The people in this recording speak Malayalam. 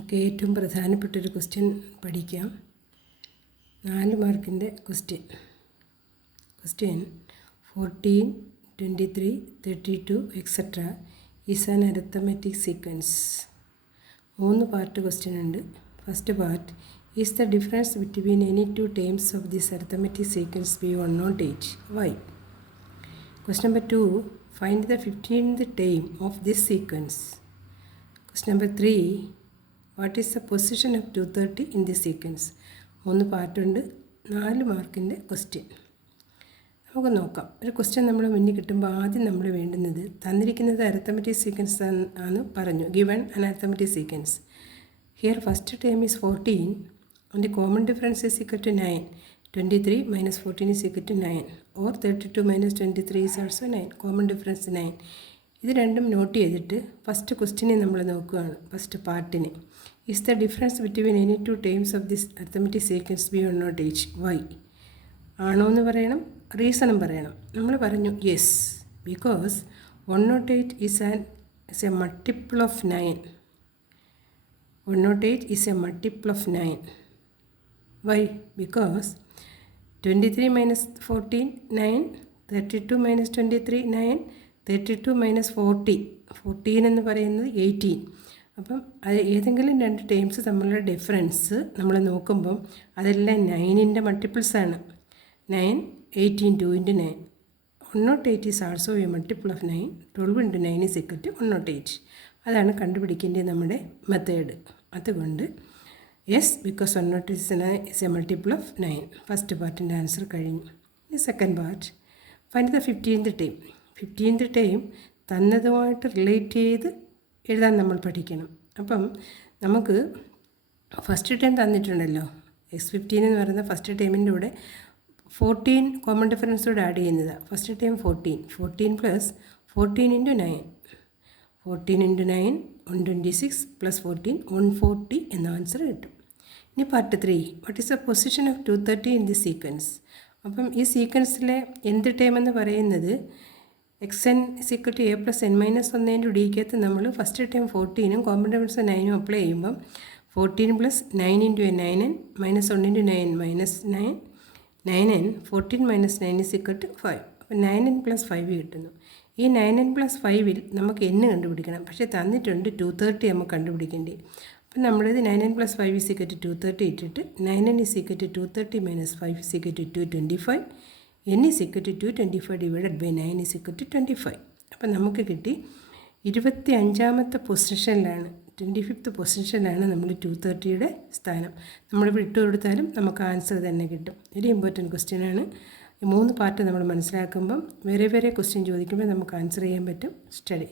ഓക്കെ, ഏറ്റവും പ്രധാനപ്പെട്ടൊരു ക്വസ്റ്റ്യൻ പഠിക്കാം. 4 മാർക്കിൻ്റെ question 14, 23, 32 etcetera is an arithmetic sequence. 3 part question ഉണ്ട്. First part is the difference between any 2 terms of this arithmetic sequence be 108. Why? Question number 2, find the 15th term of this sequence. Question number 3, what is the position of 230 in this sequence? 3 പാർട്ടുണ്ട്, 4 മാർക്കിൻ്റെ ക്വസ്റ്റ്യൻ. നമുക്ക് നോക്കാം. ഒരു ക്വസ്റ്റ്യൻ നമ്മൾ മുന്നിൽ കിട്ടുമ്പോൾ ആദ്യം നമ്മൾ വേണ്ടുന്നത് തന്നിരിക്കുന്നത് അരിത്തമെറ്റിക് സീക്വൻസ് ആണ് പറഞ്ഞു. Given an arithmetic sequence. Here first term is 14 and common difference is equal to 9. 23 minus 14 is equal to 9, or 32 minus 23 is also 9. Common difference 9. ഇത് രണ്ടും നോട്ട് ചെയ്തിട്ട് ഫസ്റ്റ് ക്വസ്റ്റ്യനെ നമ്മൾ നോക്കുകയാണ്. ഫസ്റ്റ് പാർട്ടിനെ is the difference between any 2 terms of this arithmetic sequence be 108. Why? ആണോ എന്ന് പറയണം, റീസണും പറയണം. നമ്മൾ പറഞ്ഞു yes, because 108 is a multiple of 9. 108 is a multiple of 9. Why? Because 23 minus 14 9, 32 minus 23 9, 32 minus 14 എന്ന് പറയുന്നത് 18. അപ്പം അത് ഏതെങ്കിലും 2 ടേംസ് തമ്മിലുള്ള ഡിഫറൻസ് നമ്മൾ നോക്കുമ്പം അതെല്ലാം 9ൻ്റെ മൾട്ടിപ്പിൾസാണ്. 9, 18, 2 into 9. 108 is also a multiple of 9. 12 into 9 is equal to 108. അതാണ് കണ്ടുപിടിക്കേണ്ടത് നമ്മുടെ മെത്തേഡ്. അതുകൊണ്ട് yes, because 108 is a multiple of 9. First പാർട്ടിൻ്റെ ആൻസർ കഴിഞ്ഞു. Second part, find the 15th time. 15th time തന്നതുമായിട്ട് റിലേറ്റ് ചെയ്ത് എഴുതാൻ നമ്മൾ പഠിക്കണം. അപ്പം നമുക്ക് ഫസ്റ്റ് ടൈം തന്നിട്ടുണ്ടല്ലോ, x15 എന്ന് പറയുന്ന ഫസ്റ്റ് ടൈമിൻ്റെ കൂടെ 14 കോമൺ ഡിഫറൻസോടെ ആഡ് ചെയ്യുന്നതാണ്. First time 14 plus 14 into 9. 14 into 9 126 plus 14 140 എന്ന ആൻസർ കിട്ടും. ഇനി part 3, what is the position of 230 in the sequence. അപ്പം ഈ സീക്വൻസിലെ എന്ത് ടൈം എന്ന് പറയുന്നത് xn is equal to a plus n minus 1 ഡിക്കകത്ത് നമ്മൾ ഫസ്റ്റ് ടൈം 14ഉം കോമൺ ഡിഫറൻസ് 9ഉം അപ്ലൈ ചെയ്യുമ്പം 14 plus 9 into 9n minus 1 into 9 minus 9n 14 minus 9 is equal to 5. അപ്പോൾ 9n പ്ലസ് 5 കിട്ടുന്നു. ഈ 9n പ്ലസ് 5ൽ നമുക്ക് n കണ്ടുപിടിക്കണം. പക്ഷേ തന്നിട്ടുണ്ട് 230 നമുക്ക് കണ്ടുപിടിക്കേണ്ടി. അപ്പം നമ്മളിത് 9n plus 5 is equal to 230 ഇട്ടിട്ട് 9n is equal to 230 minus 5 is equal to 225. n is equal to 225 divided by 9 is equal to 25. അപ്പം നമുക്ക് കിട്ടി 25ാമത്തെ പൊസിഷനിലാണ്, 25th പൊസിഷനിലാണ് നമ്മൾ 230യുടെ സ്ഥാനം. നമ്മളിവിടെ ഇട്ട് കൊടുത്താലും നമുക്ക് ആൻസർ തന്നെ കിട്ടും. വെരി ഇമ്പോർട്ടൻറ്റ് ക്വസ്റ്റ്യനാണ്. ഈ 3 പാർട്ട് നമ്മൾ മനസ്സിലാക്കുമ്പം വേറെ ക്വസ്റ്റ്യൻ ചോദിക്കുമ്പോൾ നമുക്ക് ആൻസർ ചെയ്യാൻ പറ്റും. സ്റ്റഡി.